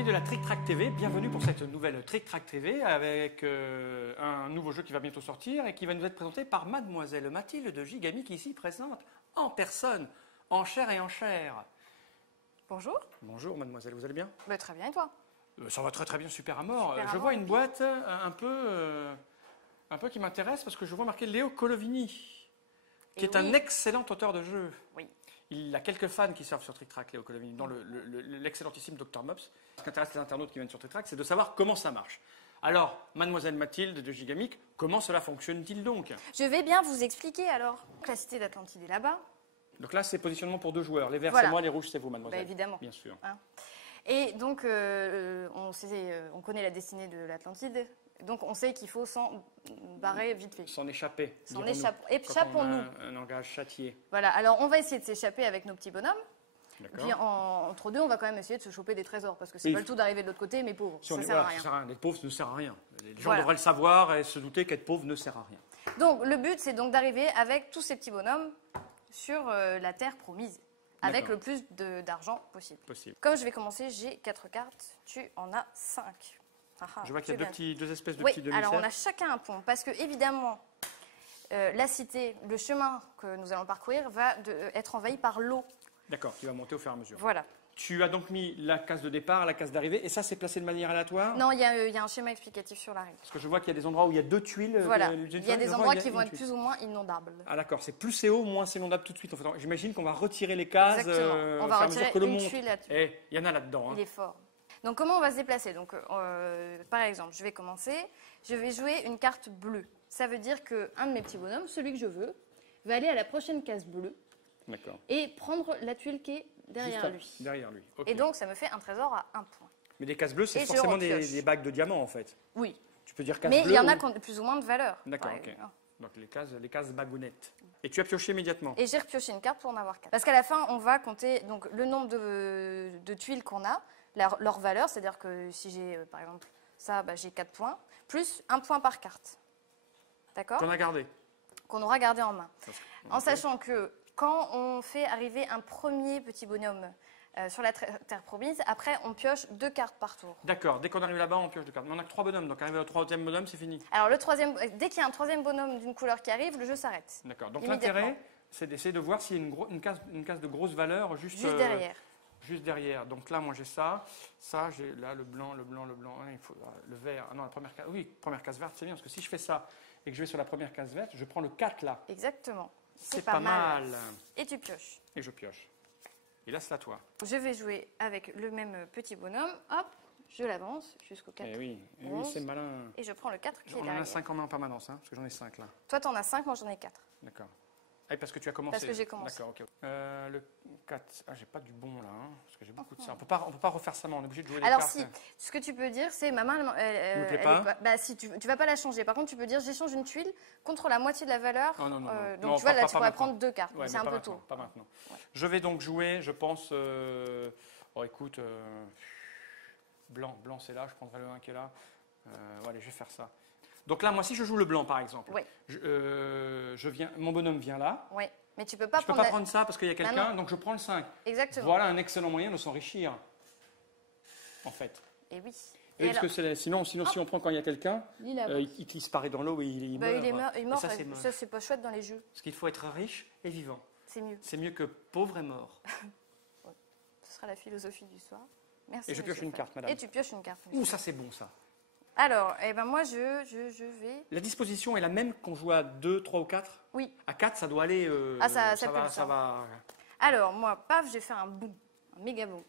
amis de la Trick Track TV, bienvenue pour cette nouvelle Trick Track TV avec un nouveau jeu qui va bientôt sortir et qui va nous être présenté par Mademoiselle Mathilde de Gigami qui ici présente en personne, en chair et en chair. Bonjour. Bonjour Mademoiselle, vous allez bien? Très bien et toi? Ça va très très bien, super à mort. Super à Je mort, vois une boîte un peu qui m'intéresse parce que je vois marqué Léo Colovini, qui est un excellent auteur de jeux. Oui. Il a quelques fans qui servent sur Trick Track, Léo Colovini, dont l'excellentissime Dr Mops. Ce qui intéresse les internautes qui viennent sur Trick Track, c'est de savoir comment ça marche. Alors, Mademoiselle Mathilde de Gigamic, comment cela fonctionne-t-il donc? Je vais bien vous expliquer alors. La cité d'Atlantide est là-bas. Donc là, c'est positionnement pour deux joueurs. Les verts, Voilà. c'est moi, les rouges, c'est vous, Mademoiselle. Bah, évidemment. Bien sûr. Hein. Et donc, on connaît la destinée de l'Atlantide. Donc, on sait qu'il faut s'en barrer vite fait. S'en échapper. S'en échappons-nous. Un langage châtié. Voilà, alors on va essayer de s'échapper avec nos petits bonhommes. Puis D'accord. entre deux, on va quand même essayer de se choper des trésors. Parce que c'est Oui. pas le tout d'arriver de l'autre côté, mais pauvres. Si on Ça est- sert à voilà, rien. ça sert à rien. Être pauvre ne sert à rien. Les gens Voilà. devraient le savoir et se douter qu'être pauvre ne sert à rien. Donc, le but, c'est donc d'arriver avec tous ces petits bonhommes sur la terre promise. Avec D'accord. le plus d'argent possible. Possible. Comme je vais commencer, j'ai 4 cartes, tu en as 5. Je vois qu'il y a deux espèces de Oui, petits alors on demi-cercles. a chacun un pont, parce que évidemment, la cité, le chemin que nous allons parcourir va être envahi par l'eau. D'accord, qui va monter au fur et à mesure. Voilà. Tu as donc mis la case de départ, la case d'arrivée, et ça, c'est placé de manière aléatoire? Non, il y a un schéma explicatif sur la règle. Parce que je vois qu'il y a des endroits où il y a deux tuiles. Voilà, d'une il y a des tuile, endroits il y a qui vont une être tuile. plus ou moins inondables. Ah d'accord, c'est plus c'est haut, moins c'est inondable tout de suite. En fait, j'imagine qu'on va retirer les cases Exactement. On au va fur et à mesure retirer que l'eau une monte. tuile à tuile. Eh, il y en a là-dedans. Hein. Il est fort. Donc comment on va se déplacer? Donc, par exemple, je vais commencer. Je vais jouer une carte bleue. Ça veut dire qu'un de mes petits bonhommes, celui que je veux, va aller à la prochaine case bleue D'accord. et prendre la tuile qui est derrière lui. Derrière lui. ok. Et donc, ça me fait un trésor à 1 point. Mais des cases bleues, c'est Et je forcément repioche. des bagues de diamants en fait. Oui. Tu peux dire cases Mais bleues. il y en a ou- qui ont plus ou moins de valeur. D'accord, par ok. exemple. Donc les cases bagounettes. Et tu as pioché immédiatement. Et j'ai repioché une carte pour en avoir 4. Parce qu'à la fin, on va compter donc, le nombre de tuiles qu'on a, leur valeur, c'est-à-dire que si j'ai, par exemple, ça, bah, j'ai 4 points, plus 1 point par carte. D'accord? Qu'on a gardé. Qu'on aura gardé en main. En Ok. sachant que quand on fait arriver un premier petit bonhomme sur la terre promise, après, on pioche 2 cartes par tour. D'accord, dès qu'on arrive là-bas, on pioche deux cartes. Mais on a que 3 bonhommes, donc arrivé au troisième bonhomme, c'est fini. Alors, dès qu'il y a un troisième bonhomme d'une couleur qui arrive, le jeu s'arrête. D'accord. Donc Immédiatement. l'intérêt, c'est d'essayer de voir s'il y a une case de grosse valeur juste Juste derrière. Juste derrière. Donc là, moi, j'ai ça. Ça, j'ai là le blanc. Il faut le vert. Ah non, la première case. Oui, première case verte, c'est bien. Parce que si je fais ça et que je vais sur la première case verte, je prends le 4 là. Exactement. C'est pas mal. Et tu pioches. Et je pioche. Et là, c'est à toi. Je vais jouer avec le même petit bonhomme. Hop, je l'avance jusqu'au 4. Eh oui, Onze. c'est malin. Et je prends le 4 qui est On en derrière. a 5 en main en permanence, hein, parce que j'en ai 5 là. Toi, t'en as 5, moi j'en ai 4. D'accord. Ah, parce que tu as commencé. Parce que j'ai commencé. D'accord, ok. Le 4. Ah, j'ai pas du bon là, hein, parce que j'ai beaucoup de ça. On peut pas refaire ça, mais on est obligé de jouer les Alors cartes. si, ce que tu peux dire, c'est ma main, Me plaît elle est pas. bah si, tu vas pas la changer. Par contre, tu peux dire j'échange une tuile contre la moitié de la valeur. Oh, non. Donc Non, tu vois, là, pas tu pourrais maintenant. prendre 2 cartes. Ouais, mais c'est mais un pas peu maintenant, tôt. Pas maintenant. Ouais. Je vais donc jouer, je pense. Oh, écoute, blanc, c'est là. Je prendrai le 1 qui est là. Allez, je vais faire ça. Donc là, moi, si je joue le blanc, par exemple, Oui. mon bonhomme vient là. Oui, mais tu peux pas Je peux prendre. pas prendre ça parce qu'il y a quelqu'un, non. donc je prends le 5. Exactement. Voilà un excellent moyen de s'enrichir, en fait. Et oui. Oui, parce que sinon, si on prend quand il y a quelqu'un, Lui, là, il disparaît dans l'eau et il bah, meurt. il est mort. Et ça, c'est moche. Ça, c'est pas chouette dans les jeux. Parce qu'il faut être riche et vivant. C'est mieux. C'est mieux que pauvre et mort. Ce sera la philosophie du soir. Merci. Et je pioche monsieur une Fay. carte, madame. Et tu pioches une carte. Ouh, ça c'est bon ça. Alors, eh ben moi, je vais. La disposition est la même qu'on joue à 2, 3 ou 4 Oui. À 4, ça doit aller. Ça va, pulse, ça hein. va. Alors, moi, paf, je vais faire un boom. Un méga boom.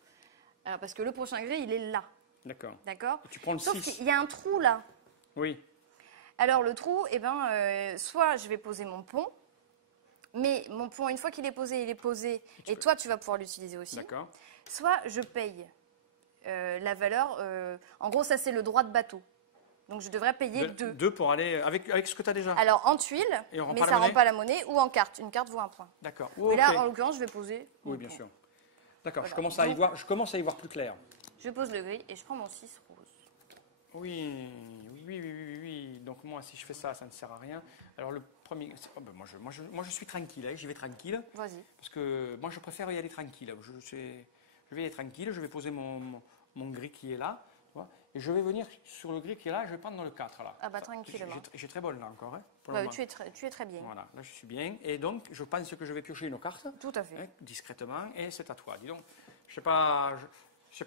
Alors, parce que le prochain gré, il est là. D'accord. D'accord? Et tu prends le Sauf 6. qu'il y a un trou là. Oui. Alors, le trou, eh ben, soit je vais poser mon pont, mais mon pont, une fois qu'il est posé, il est posé, et toi, tu vas pouvoir l'utiliser aussi. D'accord. Soit je paye la valeur. En gros, ça, c'est le droit de bateau. Donc, je devrais payer 2. 2 pour aller avec ce que tu as déjà. Alors, en tuile, Et on rend mais pas la ça ne rend monnaie pas la monnaie, ou en carte. Une carte vaut 1 point. D'accord. Mais là, en l'occurrence, je vais poser. Oui, mon bien pont. sûr. D'accord, Voilà. je commence à y voir plus clair. Je pose le gris et je prends mon 6 rose. Oui. Donc moi, si je fais ça, ça ne sert à rien. Alors le premier, moi je suis tranquille, hein, j'y vais tranquille. Vas-y. Parce que moi, je préfère y aller tranquille. Je vais y aller tranquille, je vais poser mon mon gris qui est là. Tu vois, et je vais venir sur le gris qui est là, je vais prendre dans le 4 là. Ah bah tranquillement. J'ai très bonne là encore. Hein, pour le Bah, moment. tu es très bien. Voilà, là je suis bien. Et donc, je pense que je vais piocher une carte. Tout à fait. Hein, discrètement, et c'est à toi. Dis donc, je sais pas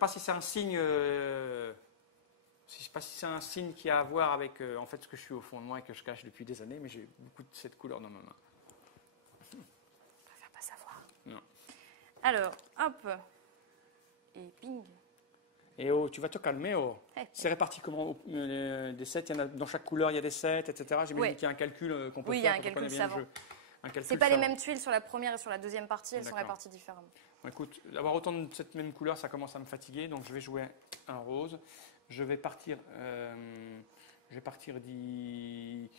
si c'est un signe. Je sais pas si c'est un signe qui a à voir avec en fait ce que je suis au fond de moi et que je cache depuis des années, mais j'ai beaucoup de cette couleur dans ma main. Je préfère pas savoir. Non. Alors, hop. Et ping. Et oh, tu vas te calmer, oh. Eh, C'est réparti comment des 7, il y en a, dans chaque couleur il y a des 7, etc. J'imagine Ouais. qu'il y a un calcul qu'on peut Oui, il y faire. a un quand on calcul connaît bien savant. le jeu. Un calcul C'est pas les savant. mêmes tuiles sur la première et sur la deuxième partie, elles sont D'accord. réparties différemment. Bon, écoute, avoir autant de cette même couleur, ça commence à me fatiguer, donc je vais jouer un rose. Je vais partir d'ici.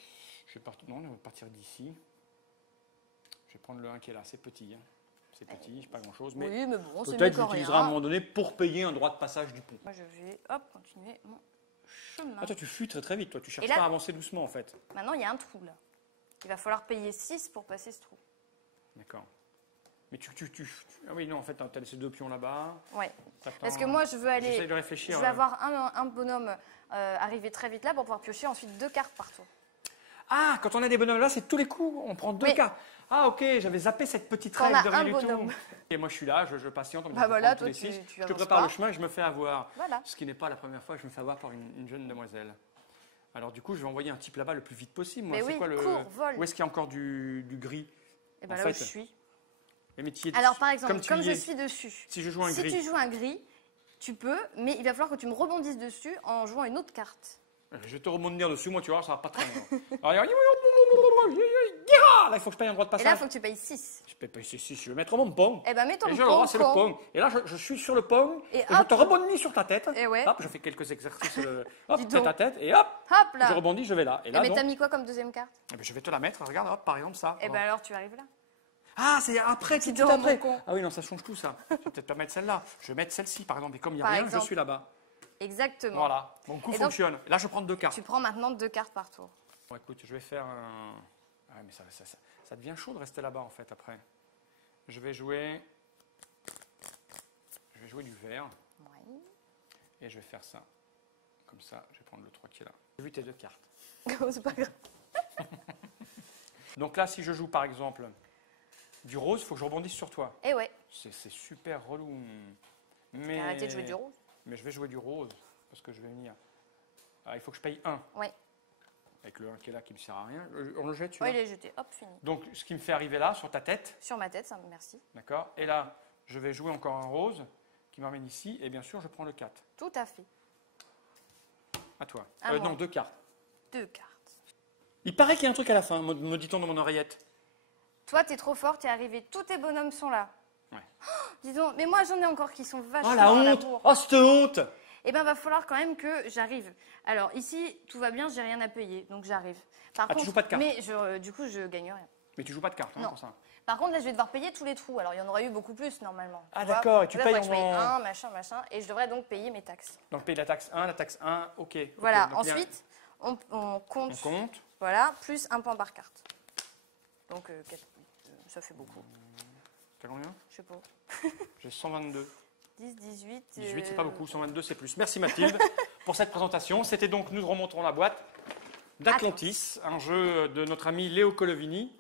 Non, je vais partir d'ici. Je vais prendre le 1 qui est là, c'est petit. Hein. C'est petit, c'est pas grand chose, mais Oui, mais bon, c'est mieux peut-être que j'utiliserai à un rien. moment donné pour payer un droit de passage du pont. Moi, je vais, hop, continuer mon chemin. Ah, toi, tu fuis très très vite, toi, tu cherches Et là- pas à avancer doucement en fait. Maintenant, il y a un trou là. Il va falloir payer 6 pour passer ce trou. D'accord. Mais ah oui, non, en fait, tu as laissé 2 pions là-bas. Ouais. T'attends. Parce que moi, je veux aller. J'essaie de réfléchir. Je vais avoir un bonhomme arriver très vite là pour pouvoir piocher ensuite 2 cartes par tour. Ah, quand on a des bonhommes là, c'est tous les coups, on prend 2 Oui. cartes. Ah, ok, j'avais zappé cette petite Quand on règle a de rien un du bonhomme. tout. Et moi, je suis là, je patiente. On me dit, Bah je voilà, prends tous toi, les tu 6. Je te avances prépare pas. le chemin et je me fais avoir. Voilà. Ce qui n'est pas la première fois que je me fais avoir par une jeune demoiselle. Alors, du coup, je vais envoyer un type là-bas le plus vite possible. Moi, Mais c'est oui, quoi le. cours, vole. Où est-ce qu'il y a encore du gris? Et bien En là fait, où je suis. Mais tu y es- Alors, par exemple, comme tu comme y je es, suis dessus, Si je joue un si gris. tu joues un gris, tu peux, mais il va falloir que tu me rebondisses dessus en jouant une autre carte. Je vais te rebondir dessus, moi, tu vois, ça va pas très loin. Alors, là, il faut que je paye un droit de Et là, il passage. faut que tu payes 6. Je paye pas ici, je vais mettre mon pont. Eh ben, mets ton Et j'ai le droit, pont, c'est le pont. Et là, je suis sur le pont. Et Et je hop. te rebondis sur ta tête. Et ouais. Hop, je fais quelques exercices. Hop, Dis tête donc. à tête. Et hop, Hop je là. rebondis, je vais là. Et Eh là, mais donc, t'as mis quoi comme deuxième carte? eh ben, je vais te la mettre. Regarde, hop, par exemple, ça. Eh ben alors, tu arrives là. Ah, c'est après, c'est Dis tout donc, après. mon con. Ah oui, non, ça change tout, ça. Je vais peut-être pas mettre celle-là. Je vais mettre celle-ci, par exemple. Et comme il n'y a Par rien, exemple. je suis là-bas. Exactement. Voilà. Mon coup Et donc, fonctionne. Là, je prends 2 cartes. Tu prends maintenant 2 cartes par tour. Bon, écoute, je vais faire un. Ah, mais ça devient chaud de rester là-bas, en fait, après. Je vais jouer du vert. Ouais. Et je vais faire ça. Comme ça, je vais prendre le 3 qui est là. J'ai vu tes 2 cartes. C'est pas grave. Donc là, si je joue par exemple du rose, il faut que je rebondisse sur toi. Eh ouais. C'est super relou. Mais... Arrêtez de jouer du rose. Mais je vais jouer du rose parce que je vais venir. Ah, il faut que je paye 1. Ouais. Avec le 1 qui est là qui ne me sert à rien. On le jette, Oh, il celui-là. est jeté. Hop, fini. Donc, ce qui me fait arriver là, sur ta tête, Sur ma tête, ça, merci. d'accord. Et là, je vais jouer encore un rose qui m'emmène ici. Et bien sûr, je prends le 4. Tout à fait. À toi. À moi. Non, 2 cartes. 2 cartes. Il paraît qu'il y a un truc à la fin, me dit-on dans mon oreillette. Toi, t'es trop fort, t'es arrivé. Tous tes bonhommes sont là. Ouais. Oh, dis donc, mais moi, j'en ai encore qui sont vachement Oh la à honte! bourre. Oh cette honte! Eh ben, va falloir quand même que j'arrive. Alors, ici, tout va bien, j'ai rien à payer, donc j'arrive. Par Ah, tu joues pas de cartes. Mais du coup, je gagne rien. Mais tu joues pas de cartes, hein, Non. pour ça. Par contre, là, je vais devoir payer tous les trous. Alors, il y en aurait eu beaucoup plus, normalement. Ah, tu vois. d'accord, et tu Là, payes faudrait que je paye en- un, machin, et je devrais donc payer mes taxes. Donc paye la taxe 1, ok. Voilà, Ok, donc il y a- ensuite, on compte, on compte. voilà, plus un point par carte. Donc, ça fait beaucoup. T'as combien? Je sais pas. J'ai 122. 10, 18... 18, c'est pas beaucoup, 122, c'est plus. Merci Mathilde pour cette présentation. C'était donc Nous remonterons la boîte d'Atlantis, un jeu de notre ami Léo Colovini.